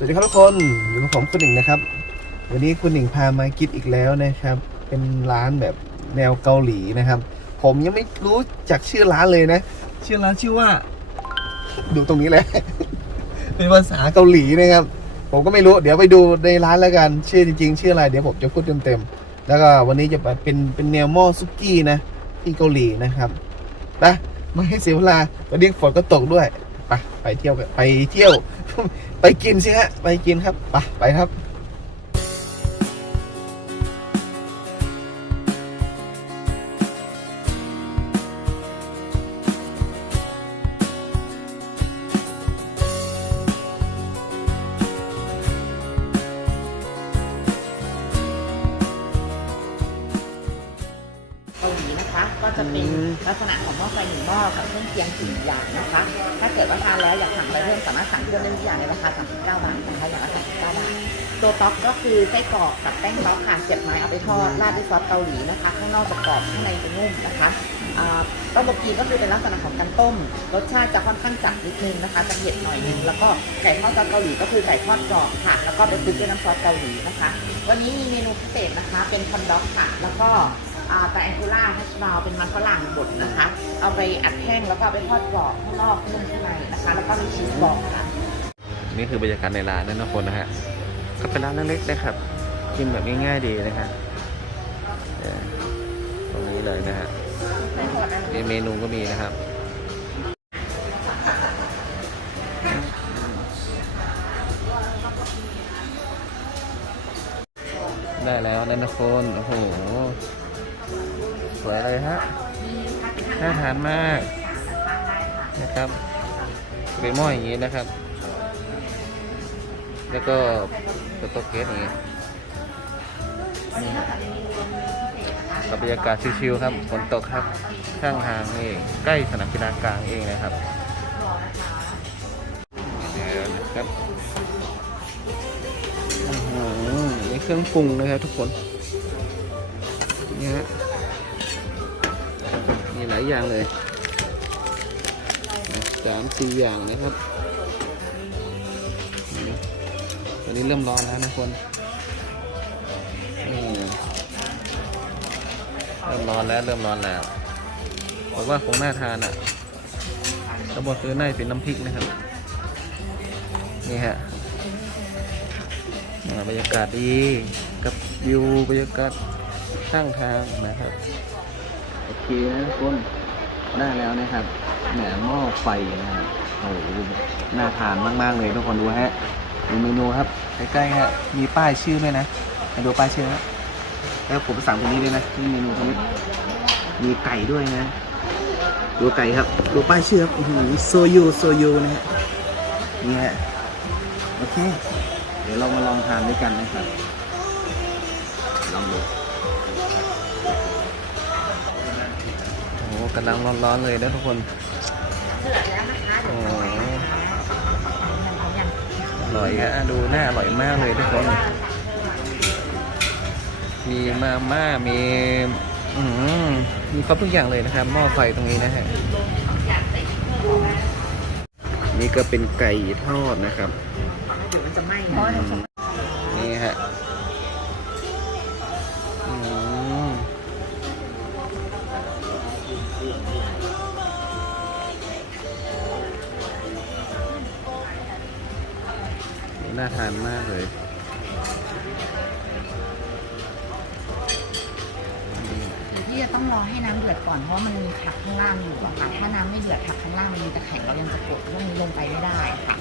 สวัสดีครับทุกคนอยู่กับผมคุณหนิงนะครับ วันนี้คุณหนิงพามากินอีกแล้วนะครับ เป็นร้านแบบแนวเกาหลีนะครับ ผมยังไม่รู้จักชื่อร้านเลยนะ ชื่อร้านชื่อว่า ดูตรงนี้เลยเป็นภาษาเกาหลีนะครับ ผมก็ไม่รู้ เดี๋ยวไปดูในร้านแล้วกัน ชื่อจริงๆ ชื่ออะไร เดี๋ยวผมจะพูดเต็มๆ แล้วก็วันนี้จะเป็นเป็นแนวหม้อซุกี้นะที่เกาหลีนะครับนะไม่ให้เสียเวลาวันนี้ฝนก็ตกด้วย ไปไปเที่ยวกันไปเที่ยว ไปกินสิฮะ ไปกินครับ ไปไปครับ เป็นลักษณะของหม้อไฟหนึ่งหม้อกับเครื่องเคียงสี่อย่างนะคะ ถ้าเกิดว่าทานแล้วอยากสั่งไปเพิ่มสามารถสั่งเพิ่มได้ทุกอย่างในราคา39บาทนะคะอย่างละ39บาทตัวต๊อกก็คือไส้กรอกกับแป้งต๊อกค่ะเสียบไม้เอาไปทอดราดด้วยซอสเกาหลีนะคะข้างนอกจะกรอบข้างในจะนุ่มนะคะต้มบกีก็คือเป็นลักษณะของการต้ม รสชาติจะค่อนข้างจัดนิดนึงนะคะจะเผ็ดหน่อยนึงแล้วก็ไก่ทอดซอสเกาหลีก็คือไก่ทอดกรอบค่ะ แล้วก็ไปคลุกด้วยน้ำซอสเกาหลีนะคะ วันนี้มีเมนูพิเศษนะคะ เป็นคอนด็อกค่ะ แล้วก็ แต่แองกูล่าฮัชบราวน์เป็นมันฝรั่งบดนะคะ เอาไปอัดแห้งแล้วก็เอาไปทอดกรอบข้างนอกนุ่มข้างในนะคะ แล้วก็มีชีสบอลค่ะนี่คือบรรยากาศในร้านนั่นนะคนนะฮะก็เป็นร้านเล็กๆนะครับ กินแบบง่ายๆดีนะครับเออตรงนี้เลยนะฮะมีเมนูก็มีนะครับได้แล้วนั่นนะคนโอ้โห สวยเลยฮะน่าทานมากนะครับเป็นหม้ออย่างนี้นะครับ แล้วก็สโต๊ะเกสอย่างนี้นี่กับบรรยากาศชิวๆครับฝนตกครับ ข้างทางนี่เองใกล้สนามกีฬากลางเองนะครับเดี๋ยวนะครับอื้อหือนี่เครื่องปรุงนะครับทุกคนนี่ฮะมีหลายอย่างเลยสามสี่อย่างนะครับตอนนี้เริ่มร้อนแล้วนะคนเริ่มร้อนแล้วเริ่มร้อนแล้วบอกว่าคงน่าทานอะกระบอกคือน่าเป็นน้ำพริกนะครับ นี่ฮะอ่าบรรยากาศดีกับวิวบรรยากาศข้างทางนะครับ โอเคนะทุกคนได้แล้วนะครับแหนหม้อไฟนะครับโอ้โหน่าทานมาก ๆ เลยทุกคนดูฮะดูเมนูครับใกล้ๆฮะมีป้ายชื่อด้วยนะให้ดูป้ายชื่อนะแล้วผมสั่งตรงนี้ด้วยนะที่เมนูตรงนี้มีไก่ด้วยนะดูไก่ครับดูป้ายชื่อครับอื้อหือโซยูโซยูนะฮะนี่ฮะโอเค เดี๋ยวเรามาลองทานด้วยกันนะครับลองดู กำลังร้อนๆเลยนะทุกคนเดือดแล้วนะคะเดี๋ยวขอให้นะคะอร่อยฮะดูน่าอร่อยมากเลยทุกคน มีมาม่ามีอืมมีครบทุกอย่างเลยนะครับ หม้อไฟตรงนี้นะฮะนี่ก็เป็นไก่ทอดนะครับเดี๋ยวมันจะไหม้เพราะว่าเรานี่ฮะ น่าทานมากเลย รอให้น้ำเดือดก่อนเพราะว่ามันมีผักข้างล่างอยู่อะค่ะถ้าน้ำไม่เดือดผักข้างล่างมันมีจะแข็งเรายังจะกดเรื่องนี้ลงไปไม่ได้ค่ะ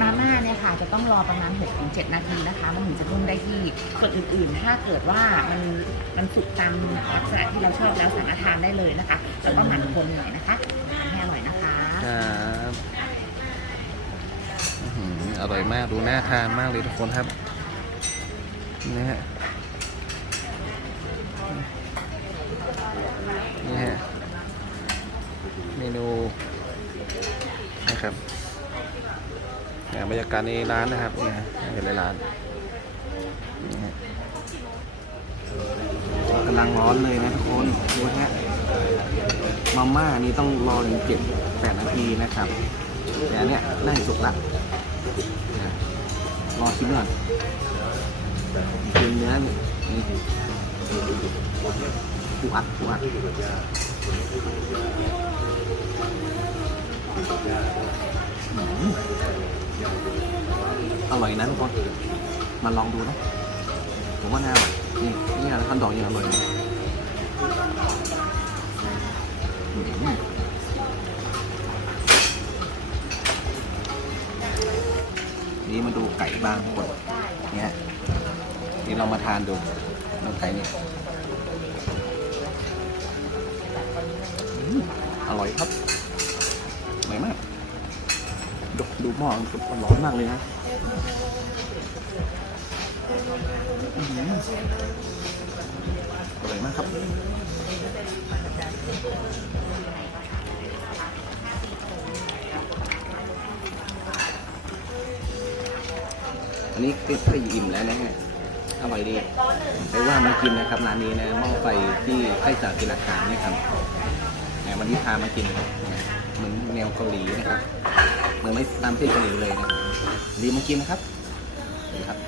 มาม่าเนี่ยค่ะจะต้องรอประมาณ6-7 นาทีนะคะ มันถึงจะนุ่มได้ที่ส่วนอื่นๆ ถ้าเกิดว่ามันมันสุกตามลักษณะที่เราชอบแล้วสามารถทานได้เลยนะคะแต่ต้องหมั่นคนหน่อยนะคะให้อร่อยนะคะครับอื้อหืออร่อยมากดูน่าทานมากเลยทุกคนครับนี่ฮะ นี่ฮะ เมนูนะครับเนี่ ยบรรยากาศในร้านนะครับเนี่ยเห็นในร้านกำลังร้อนเลยนะทุกคนดูฮะมาม่านี่ต้องรอถึงเจ็ดแปดนาทีนะครับ แต่อันเนี้ยน่าจะสุกละรอชิมก่อนเป็นเนื้อนี่นี่ปูอัดปูอัดอืม อร่อยนะทุกคนมาลองดูนะผมว่าน่าอร่อยนี่นี่อะขั้นดอกยังอร่อยเลยอืมนี่มาดูไก่บ้างทุกคนเนี่ยนี่เรามาทานดูดูไก่นี่อืมอร่อยครับอร่อยมาก ดูหม้อมันร้อนมากเลยนะอร่อยมากครับอันนี้ก็ก็อิ่มแล้วนะฮะ อร่อยดีไปว่ามากินนะครับร้านนี้นะหม้อไฟที่ใกล้จากกินราคาเนี่ครับวันนี้พามากินนะเหมือนแนวเกาหลีนะครับ เหมือนไม่ตามที่เกาหลีเลยนะดีมากินนะครับดีครับ